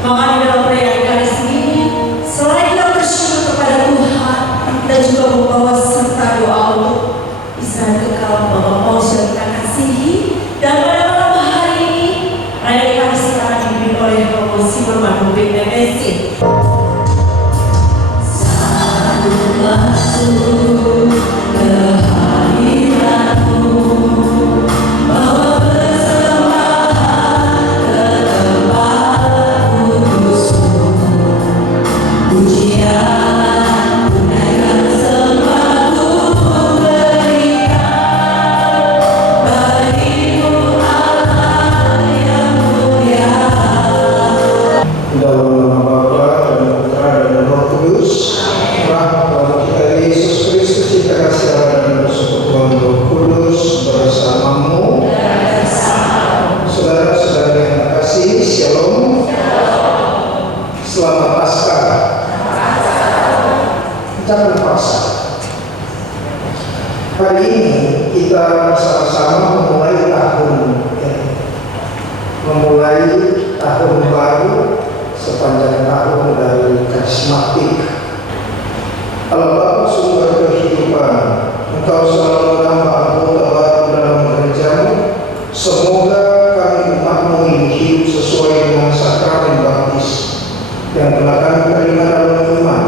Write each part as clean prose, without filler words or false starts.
Maka di dalam perayaan Kamis ini, selain kita bersyukur kepada Tuhan dan juga membawa serta doa untuk Israel kekal Bapak Paus yang kita kasihi, dan pada malam hari ini perayaan Kamis akan dipimpin oleh Romo Simon Manubin Nemesin. Satu masuk ke hadiratmu, bawa persembahan ke tempat kudusmu, pujian tunaikan sembahku berikan bagimu Allah yang mulia. Dalam nama Bapa dan Putra dan Roh Kudus. Rahmat kita Yesus Kristus, cinta kasih Allah dan persekutuan Roh Kudus bersamamu. Saudara-saudara yang terkasih, Shalom. Selamat Paskah. Jangan Paskah. Hari ini kita bersama-sama memulai tahun baru sepanjang tahun dari karismatik. Allah Bapa sumber kehidupan, Engkau selalu menambah anggota baru dalam gerejamu. Semoga kami umatmu ini hidup sesuai dengan sakramen baptis yang telah kami terima dalam iman,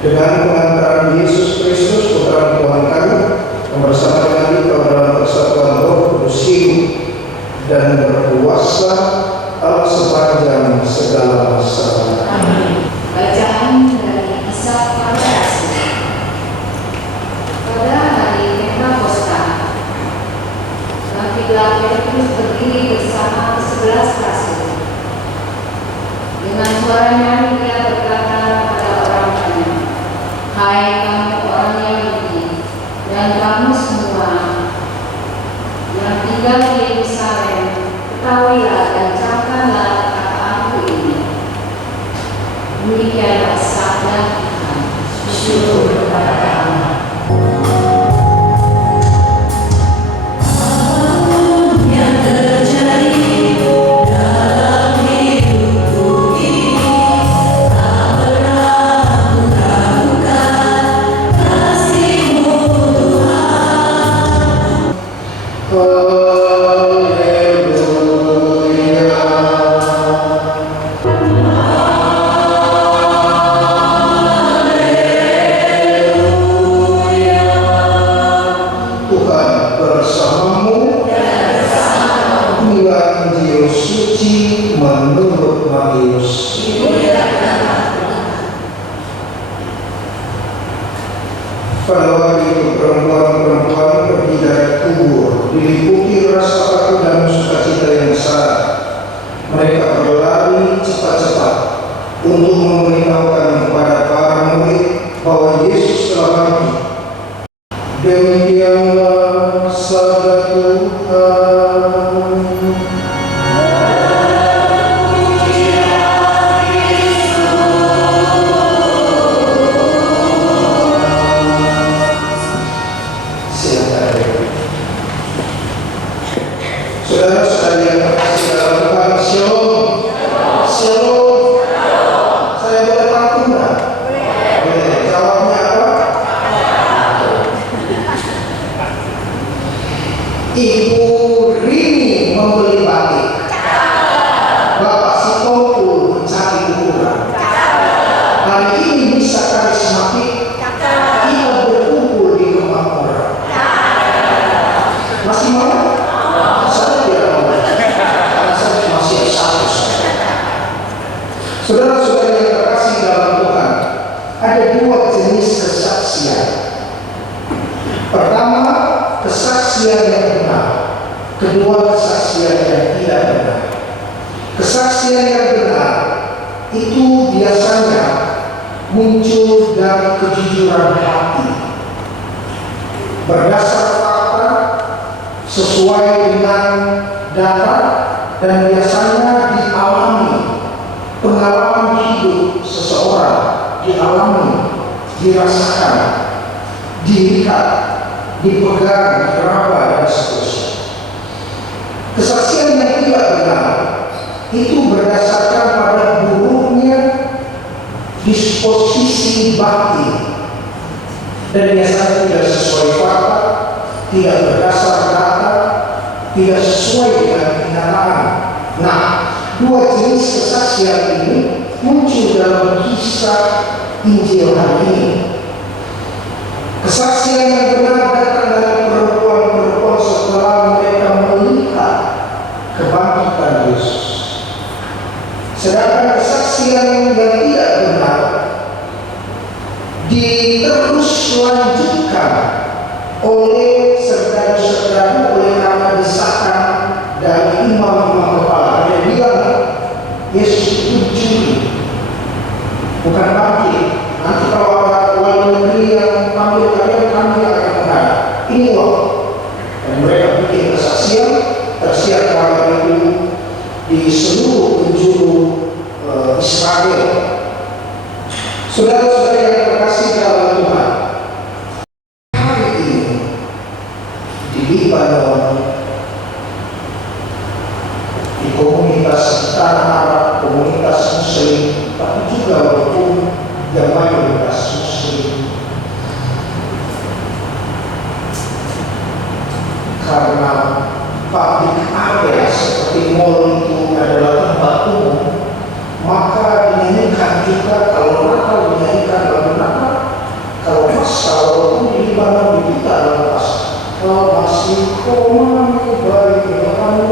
dengan pengantaran Yesus Kristus Putra Tuhan kami, yang bersama dengan kita dalam persatuan Roh Kudus hidup dan berkuasa Allah sepanjang segala masa. Amin. Bacaan dari Kisah Para Rasul. Pada hari Pentakosta, Rasul Petrus berdiri bersama 11 rasul. Dengan suara nyaring dia berkata kepada orang banyak, "Hai kamu orang Yahudi dan kamu semua yang tinggal di Yerusalem, ketahuilah dan camkanlah kata-kataku ini. Demikianlah sabda Tuhan. Syukur kepada Allah." Yang terjadi dalam hidupku ini tak pernah aku ragukan kasih-Mu Tuhan. Tuhan bersamamu. Inilah Injil suci menurut Matius. Pada waktu itu perempuan-perempuan pergi dari kubur, diliputi rasa takut dan sukacita yang besar. Mereka berlari cepat-cepat untuk memberitahukan kepada para murid bahwa Yesus telah mati. Demikianlah sabda Tuhan. Silakan. Saudara-saudari yang terkasih dalam Tuhan, Shalom. Shalom. Saya boleh pantun nggak? Boleh. Jawabnya apa? Ibu Rini membeli batik. Bapak Sitompul mencari ukuran. Hari ini misa karismatik, kita berkumpul di rumah orang. Masih mau? Saya tidak mau. Karena saya masih satu. Saudara-saudara yang terkasih dalam Tuhan, ada dua jenis kesaksian. Pertama, kesaksian yang benar. Kedua, kesaksian yang tidak benar. Kesaksian yang benar itu biasanya muncul dari kejujuran hati, berdasar fakta, sesuai dengan data, dan biasanya dialami. Pengalaman hidup seseorang dialami, dirasakan, dilihat, dipegang, diraba, dan seterusnya. Kesaksian yang tidak benar itu berdasarkan pada disposisi batin, dan biasanya tidak sesuai fakta, tidak berdasar data, tidak sesuai dengan kenyataan. Nah, dua jenis kesaksian ini muncul dalam kisah Injil hari ini. Kesaksian yang benar datang dari perempuan-perempuan setelah mereka melihat kebangkitan Yesus. Sedangkan kesaksian yang tidak benar diterus lanjutkan oleh serta-serta oleh karena desakan dari imam-imam kepala. Dia bilang Yesus itu mencuri, bukan bangkit. Nanti kalau ada wali negeri yang panggil kalian, kami akan menghadap. Ini loh. Dan mereka bikin kesaksian, tersiar kabar itu di seluruh penjuru Israel. Saudara-saudara yang terkasih dalam Tuhan, hari ini di Libanon, di komunitas tanah Arab, komunitas Muslim, tapi juga walaupun yang mayoritas Muslim, karena public area seperti mall itu adalah tempat umum, maka dinyanyikan juga kalau Natal dinyanyikan lagu Natal, kalau Paskah walaupun di Libanon diminta dalam Paskah, kalau masih komani baik dengan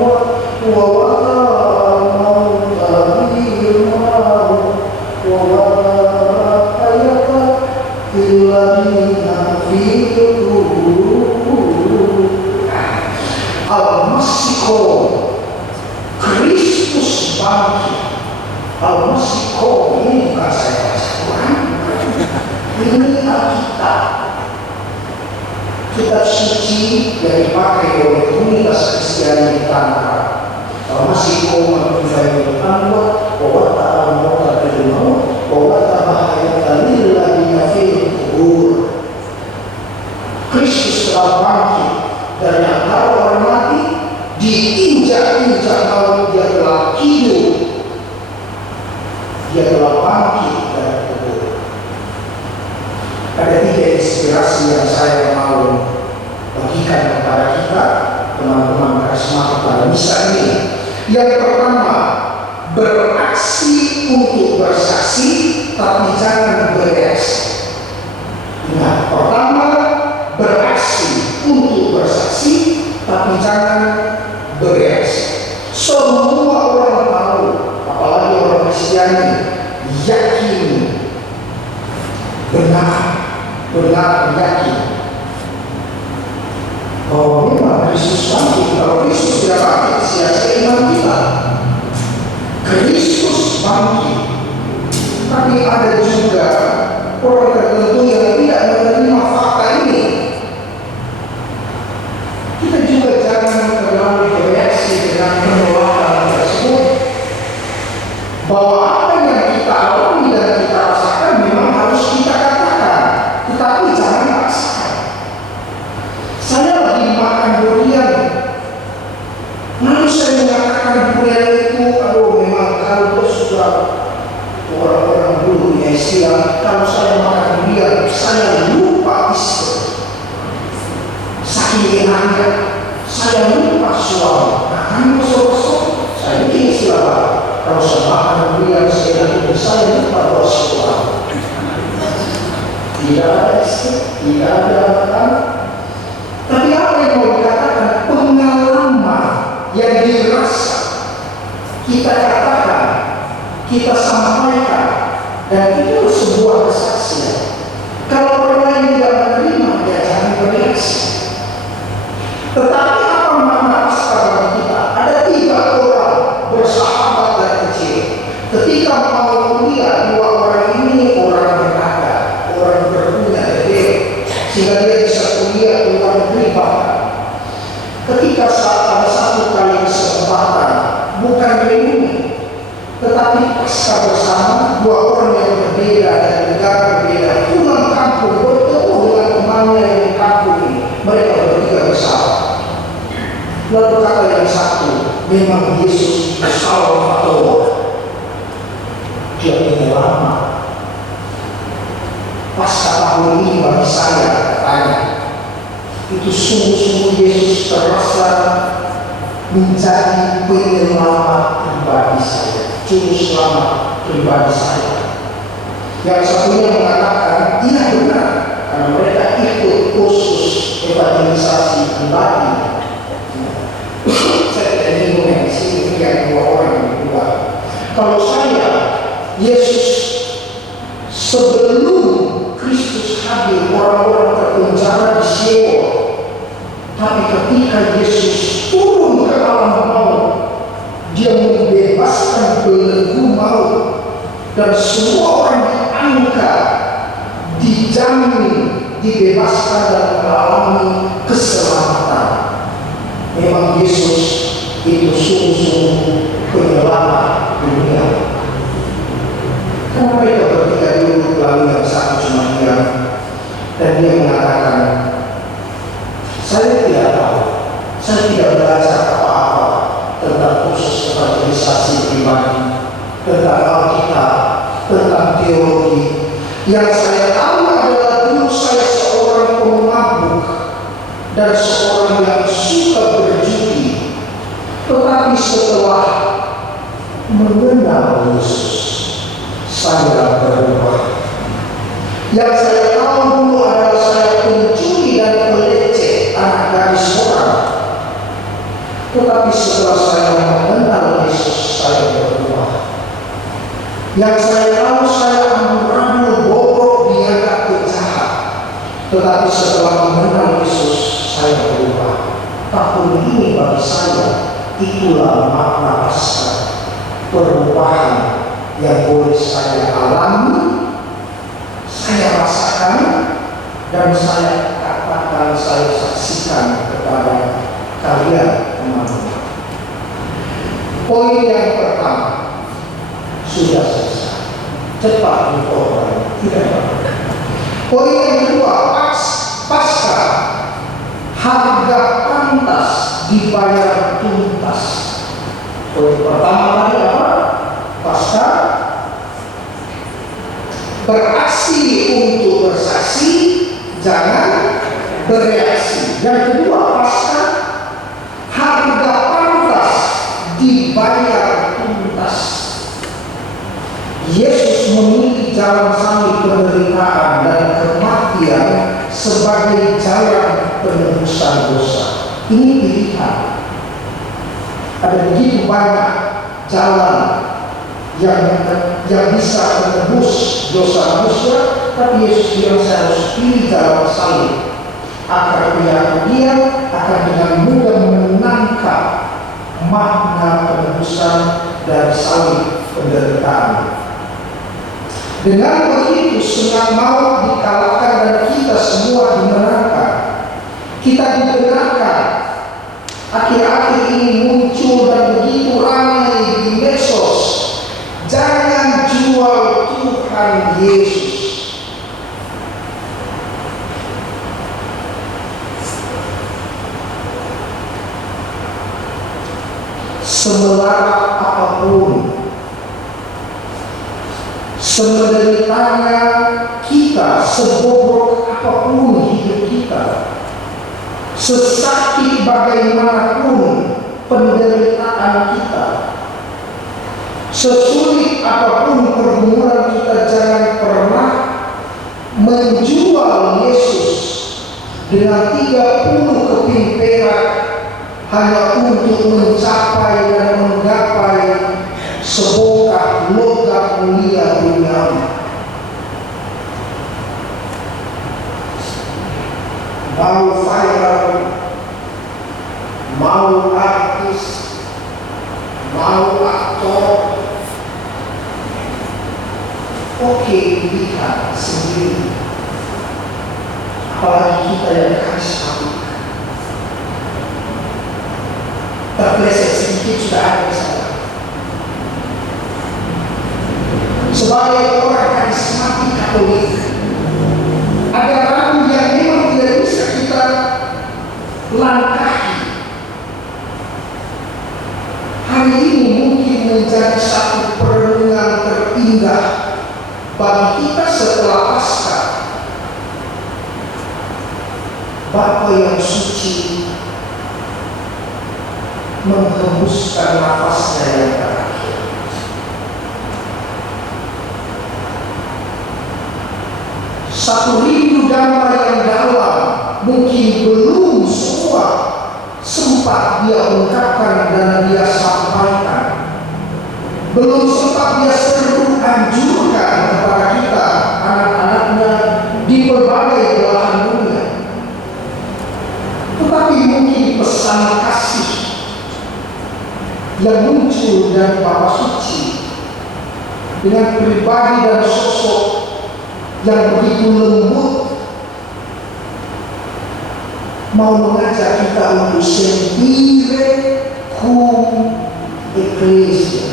wawata mau tabi mau wawata ayata ilahina fiqhu Al-Masiko, Kristus bangkit. Al-Masiko ini bukan saya baca Quran, ini Alkitab, kitab suci yang dipakai oleh komunitas Kristiani di tanah Arab. Al-Masiko menunjukkan bahwa ta'ala mauta bil maut wa ta'ala lilladzina fil qubur. Kristus telah bangkit dari antara orang mati, diinjak-injak maut, dia telah hidup, dia telah bangkit dari kubur. Ada tiga inspirasi yang saya mau bagikan kepada kita, teman-teman karismatik pada misa ini. Yang pertama, beraksi untuk bersaksi, tapi jangan bereaksi. Ingat, pertama, beraksi untuk bersaksi, tapi jangan bereaksi. Semua orang tahu, apalagi orang Kristiani, yakin, benar yakin bahwa memang Kristus bangkit. Kalau Kristus tidak bangkit, sia-sia iman kita. Kristus bangkit. Tapi ada juga orang tertentu yang tidak menerima fakta ini. Kita juga jangan terlalu bereaksi dengan penolakan tersebut, bahwa apa yang kita alami dan kita rasakan memang harus kita katakan, tetapi jangan paksakan. Saya lagi makan durian, lalu saya mengatakan durian itu, aduh memang kalau sudah orang-orang dulu punya istilah, kalau saya makan durian saya lupa istri, saking enaknya saya lupa suami. Nah, kan masuk saya bikin istilah baru. Kalau saya makan durian saya lupa bahwa suami. Tidak ada istri, tidak ada anak. Tapi apa yang mau dikatakan? Pengalaman yang dirasa, kita katakan, kita sampaikan, dan itu sebuah kesaksian. Kalau orang lain tidak menerima, ya jangan bereaksi. Tetapi apa makna Paskah bagi kita? Ada 3 orang bersahabat dari kecil. Ketika mau kuliah, 2 orang ini orang berada, orang berpunya, sehingga dia bisa kuliah di luar negeri bahkan. Ketika saat ada satu kali kesempatan, bukan reuni, tetapi Paskah bersama, 2 orang yang berbeda dari negara berbeda, pulang kampung, bertemu dengan temannya yang di kampung ini, mereka bertiga bersama. Lalu kata yang satu, memang Yesus Salvator. Dia ini lama Pasca tahun ini bagi saya, katanya, itu sungguh-sungguh Yesus terasa menjadi penyelamat pribadi saya, juru selamat pribadi saya. Yang satunya mengatakan, iya benar, karena mereka ikut kursus evangelisasi pribadi. Saya tidak bingung yang di sini, yang dua orang yang kedua. Kalau saya, Yesus sebelum Kristus hadir, orang-orang terpenjara di Sheol. Tapi ketika Yesus turun ke alam maut, dia membebaskan belenggu maut, dan semua orang diangkat, dijamin, dibebaskan dan mengalami keselamatan. Memang Yesus itu sungguh-sungguh penyelamat dunia. Karena mereka bertiga dulu, lalu yang satu cuma dia, dan dia mengatakan, saya tidak tahu, saya tidak belajar apa-apa tentang kursus evangelisasi pribadi, tentang Alkitab, tentang teologi. Yang saya tahu adalah dulu saya seorang pemabuk dan seorang yang suka berjudi. Tetapi setelah mengenal Yesus, saya berubah. Yang saya tahu dulu adalah saya pencuri dan peleceh, anak gadis orang. Tetapi setelah saya mengenal Yesus, saya berubah. Yang saya tahu saya amburadul bobrok dianggap penjahat. Tetapi setelah mengenal Yesus, saya berubah. Tahun ini bagi saya, itulah makna Paskah, perubahan yang boleh saya alami, saya rasakan, dan saya katakan, saya saksikan kepada kalian teman-teman. Poin yang pertama sudah selesai, cepat dikorban, tidak apa-apa. Poin yang kedua, Paskah, harga pantas dibayar tuntas. Poin pertama tadi apa? Paskah beraksi untuk bersaksi, jangan bereaksi. Yang kedua, Paskah harga pantas dibayar tuntas. Yesus memilih jalan salib, penderitaan dan kematian sebagai jalan penebusan dosa. Ini pilihan. Ada begitu banyak jalan yang bisa menebus dosa manusia, tapi Yesus bilang saya harus pilih jalan salib. Agar dia akan dengan mudah menangkap makna penebusan dari salib penderitaan. Dengan begitu senang maut dikalahkan dan kita semua dimenangkan. Kita dibenarkan. Akhir-akhir ini muncul dan begitu ramai di medsos. Jangan jual Tuhan Yesus. Semelarat apapun, semenderitanya kita, sebobrok apapun hidup kita, sesakit bagaimanapun penderitaan kita, sesulit apapun pergumulan kita, jangan pernah menjual Yesus dengan 30 keping perak hanya untuk mencapai dan menggapai sebongkah logam mulia duniawi. Mau viral, mau artis, mau aktor, oke, lihat sendiri. Apalagi kita yang karismatik, terpleset sedikit sudah ada di sana. Sebagai orang karismatik Katolik, ada ramu yang memang tidak bisa kita langkahi. Hari ini mungkin menjadi satu perenungan terindah bagi kita setelah Paskah. Bapa yang suci menghembuskan nafasnya yang terakhir. Satu rindu damai yang dalam mungkin belum semua sempat dia ungkapkan dan dia sampaikan. Belum sempat dia seru anjurkan kepada kita, anak-anaknya di berbagai belahan dunia. Tetapi mungkin pesan kasih yang muncul dari Bapa Suci dengan pribadi dan sosok yang begitu lembut mau mengajak kita untuk sentire cum ecclesia,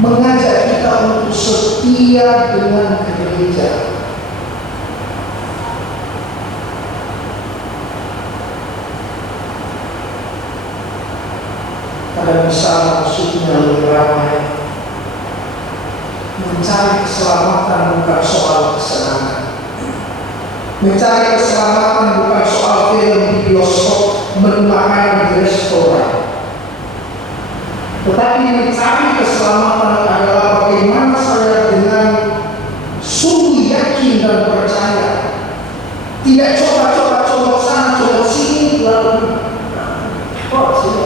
mengajak kita untuk setia dengan gereja. Ada misal maksudnya lebih ramai mencari keselamatan bukan soal kesenangan, mencari keselamatan bukan soal film di bioskop, menu makanan di restoran, tetapi mencari keselamatan adalah bagaimana saya dengan sungguh yakin dan percaya, tidak coba sana, coba sini, lalu sini.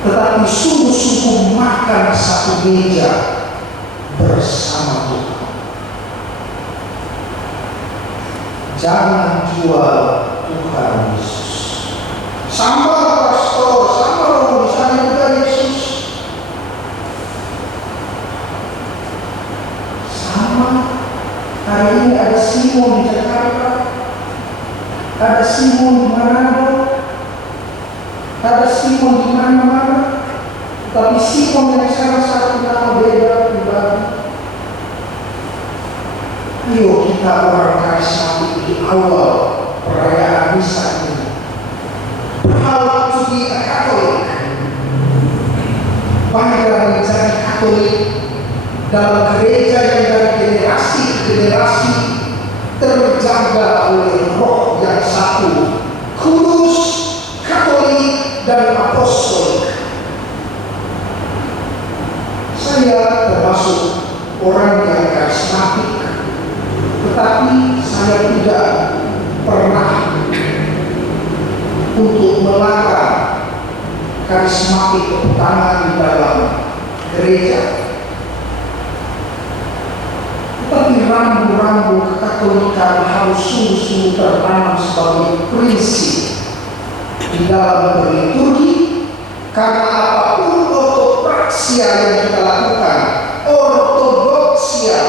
Tetapi sungguh-sungguh makan satu meja bersama Tuhan. Jangan jual Tuhan Yesus. Sama pastor, sama urusannya juga Yesus. Sama. Hari ini ada Simon di Jakarta, ada Simon di Manado, ada Simon di mana-mana, tapi Simon yang salah satu nama beda pribadi. Ayo kita orang karismatik di awal perayaan misa ini berharap to be a Catholic, panggilan menjadi Katolik dalam gereja yang dari generasi ke generasi terjaga oleh Roh yang satu, kudus, Katolik, dan apostolik. Saya termasuk orang yang karismatik, tetapi saya tidak pernah untuk melanggar karismatik pertama di dalam gereja. Tetapi rambu-rambu kekatolikan harus sungguh-sungguh tertanam sebagai prinsip di dalam berliturgi, karena apapun ortopraksia yang kita lakukan, ortodoksia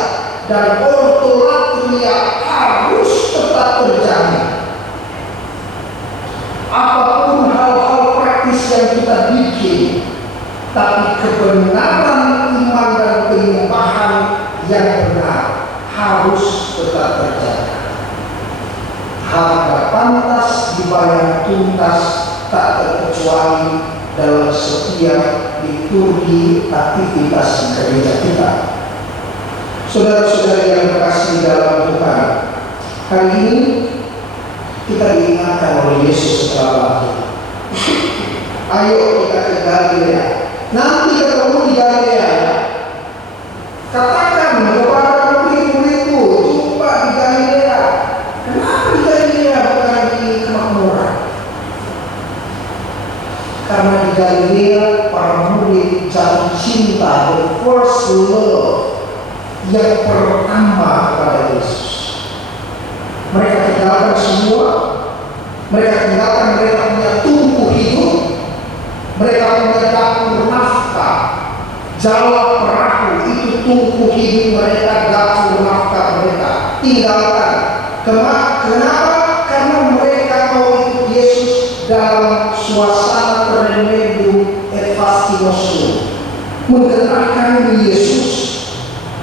dan ortolatria harus tetap terjaga. Apapun hal-hal praktis yang kita bikin, tapi kebenaran iman dan penyembahan yang benar harus tetap terjaga. Harga pantas dibayar tuntas tak terkecuali dalam setiap liturgi aktivitas gereja kita. Saudara-saudari yang terkasih dalam Tuhan, hari ini kita diingatkan oleh Yesus setelah bangkit. Ayo kita ke Galilea. Nanti ketemu di Galilea. Katakan kepada murid-muridku, jumpa di Galilea. Kenapa di Galilea bukan di kemakmuran? Karena di Galilea para murid jatuh cinta, the first love yang pertama kepada Yesus. Mereka tinggalkan semua. Mereka tinggalkan mereka punya tungku hidup, mereka punya dapur nafkah, jawab perahu itu tungku hidup mereka, dapur nafkah mereka tinggalkan. Kenapa? Karena mereka mau ikut Yesus dalam suasana tremendum et fascinosum, mengenalkan Yesus.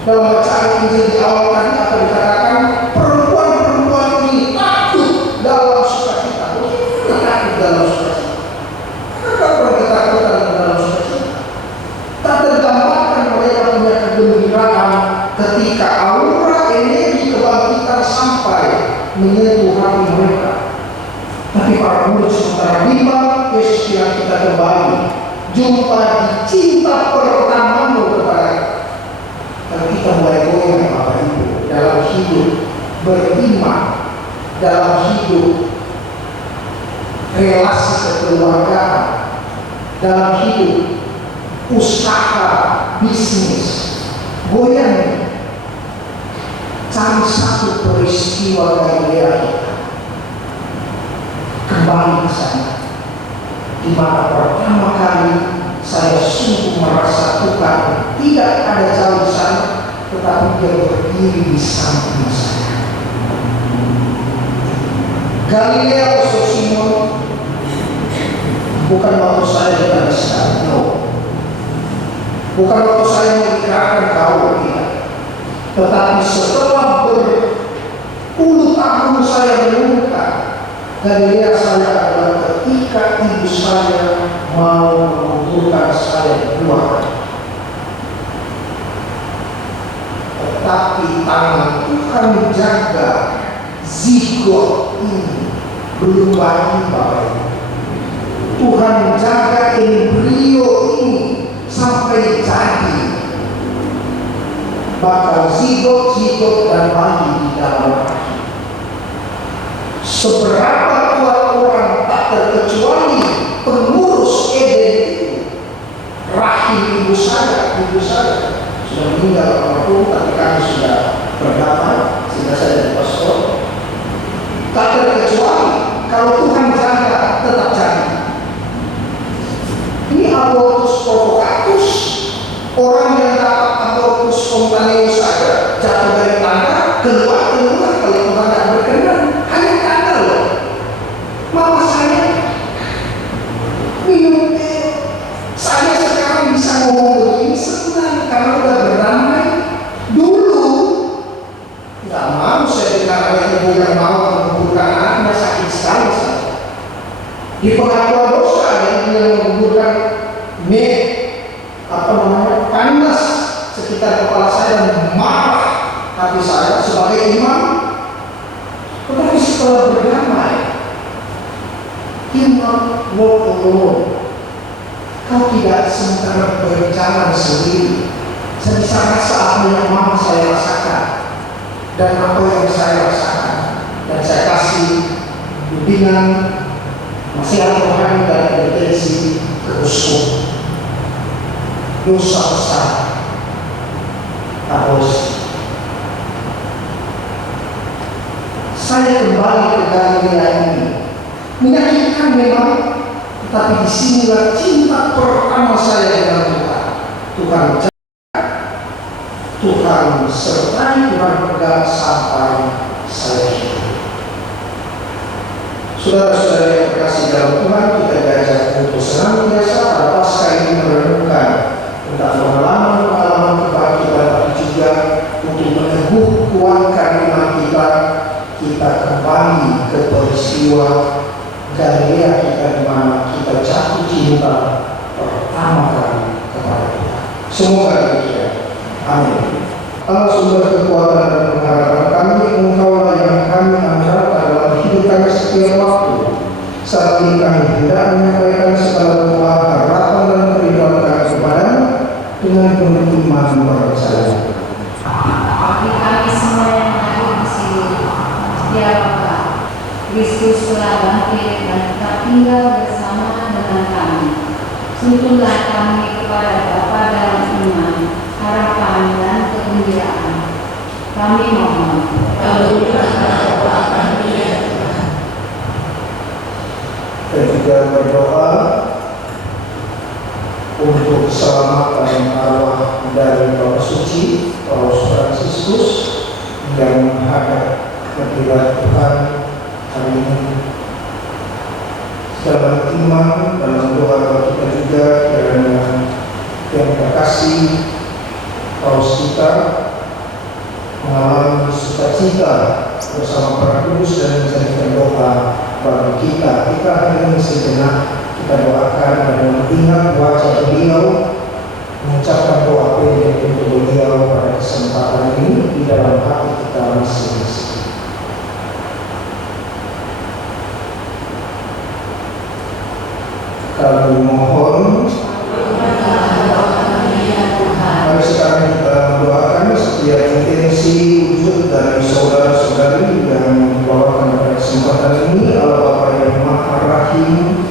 Dalam bacaan Injil di awal tadi apa dikatakan, perempuan-perempuan ini takut dalam sukacita. Bagaimana takut dalam sukacita? Kenapa orang ketakutan dalam sukacita? Tak tergambarkan mereka punya kegembiraan kembali jumpa di cinta pertamamu kepada kalau kita mulai goyang Bapak Ibu dalam hidup beriman, dalam hidup relasi kekeluargaan, dalam hidup usaha bisnis, goyang. Cari satu peristiwa Galilea kita, kembali ke sana, di mana pertama kali saya sungguh merasa Tuhan tidak ada jauh di sana, tetapi Dia berdiri di samping saya. Galilea Pastor Simon bukan waktu saya dihabiskan, no. Bukan waktu saya mengikrarkan kau, tidak. Tetapi setelah berpuluh tahun saya menemukan Galilea saya adalah ketika ibu saya mau menguburkan saya 2 kali. Tetapi tangan Tuhan menjaga zigot ini belum bayi Bapak Ibu. Tuhan menjaga embrio ini sampai jadi bakal zigot dan bayi di dalam rahim. Seberapa kuat orang tak terkecuali pengurus Eden itu, rahim ibu saya sudah meninggal almarhum, tapi kami sudah berdamai sehingga saya jadi pastor. Tak terkecuali kalau Tuhan jaga tetap jadi. Ini abortus provokatus, orang yang dapat abortus spontaneus saja jatuh dari tangga keluar kalau Tuhan tidak berkenan, hanya tangga loh. Mama saya minum teh, saya sekarang bisa ngomong begini senang karena udah berdamai. Dulu nggak mau saya dengar ada ibu yang mau menguburkan anaknya, sakit sekali saya. Di pengakuan dosa yang menguburkan panas sekitar kepala saya dan marah hati saya sebagai imam. Tetapi setelah berdamai, imam walk alone. Kau tidak sementara berjalan sendiri. Saya bisa rasa apa yang mama saya rasakan dan apa yang saya rasakan, dan saya kasih bimbingan nasihat rohani dan kompetensi keuskupan. Dosa besar harus saya kembali ke Galilea ini. Menyakitkan memang, tetapi disinilah cinta pertama saya dengan Tuhan. Tuhan jaga, Tuhan sertai, Tuhan pegang sampai saya hidup. Saudara-saudara yang terkasih dalam Tuhan, kita diajak untuk senantiasa pada Paskah ini merenungkan tentang pengalaman-pengalaman kebangkitan, tapi juga untuk meneguhkan iman kita. Kita kembali ke peristiwa Galilea kita, di mana kita jatuh cinta pertama kali kepada Tuhan. Semoga demikian. Amin. Allah sumber kekuatan dan pengharapan kami, Engkaulah yang kami andalkan dalam hidup kami setiap waktu. Saat ini kami hendak menyampaikan segala doa, harapan dan kerinduan kami kepadamu dengan penuh iman percaya. Bagi kami semua yang hadir di sini, ya Bapa, Kristus telah bangkit dan tetap tinggal bersama dengan kami. Tuntunlah kami kepada Bapa dalam iman, harapan dan kegembiraan. Kami mohon. Dan juga berdoa untuk keselamatan arwah dari Bapak Suci Paulus Fransiskus yang menghadap hadirat Tuhan hari ini. Dalam iman, dalam doa kita juga kiranya yang terkasih Paulus kita mengalami sukacita bersama para kudus dan menjadikan doa bagi kita. Kita hari ini sejenak kita doakan dan mengingat wajah beliau, mengucapkan doa pendek untuk beliau pada kesempatan ini di dalam hati kita masing-masing. Kami mohon, mari sekarang kita mendoakan setiap intensi wujud dari saudara-saudari yang membawakan pada kesempatan ini. Allah Bapa yang Maha Rahim,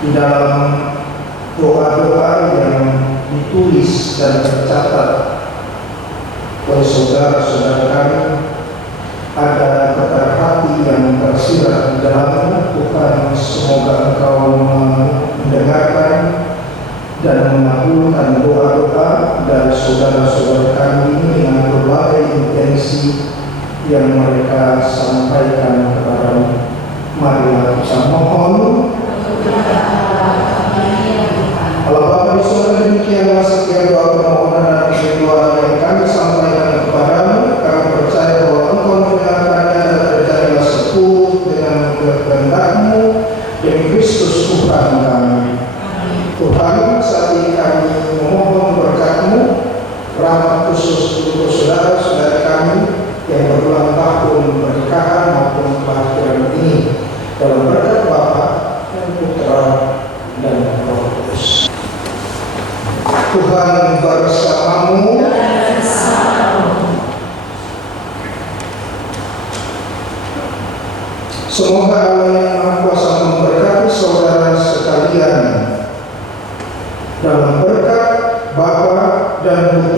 di dalam doa-doa yang ditulis dan tercatat oleh saudara-saudara kami, ada kata hati yang tersirat di dalamnya. Tuhan, semoga Engkau mendengarkan dan mengabulkan doa-doa dari saudara-saudara kami dengan berbagai intensi yang mereka sampaikan kepada-Mu. Marilah kita mohon. Allah Bapa di surga, demikianlah setiap doa permohonan dan kerinduan yang kami sampaikan kepada-Mu. Kami percaya bahwa Engkau mendengarkannya dan terjadilah sepuh dengan kehendak-Mu demi Kristus Tuhan kami. Tuhan, saat ini kami memohon berkat-Mu, rahmat khusus untuk saudara-saudara kami yang berulang tahun pernikahan maupun kelahiran ini, dalam berkat Bapa dan Putra dan Roh Kudus. Tuhan bersamamu. Semoga Allah yang Maha Kuasa memberkati saudara sekalian dalam berkat Bapa dan Putra